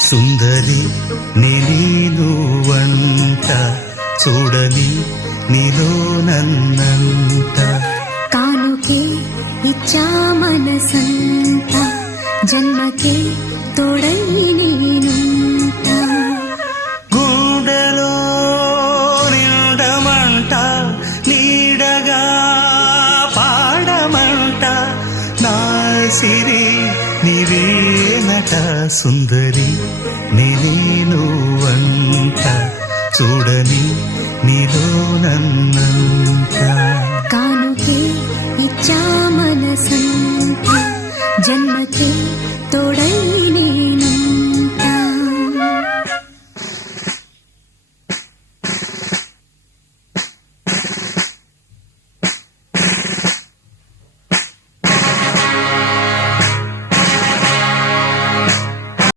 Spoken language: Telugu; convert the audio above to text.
సుందరి నేను వంట చూడని నీలో నన్నంట. కానుకే ఇచ్చా మనసంత జన్మకే తోడై నేనుంటా గుండెలో నిండమంట నీడగా పాడమంట నా సిరి నీవేనట సుందరి నేనేను అంత చూడని నీలో నన్నంత. కానుకే ఇచ్చా మనసంత.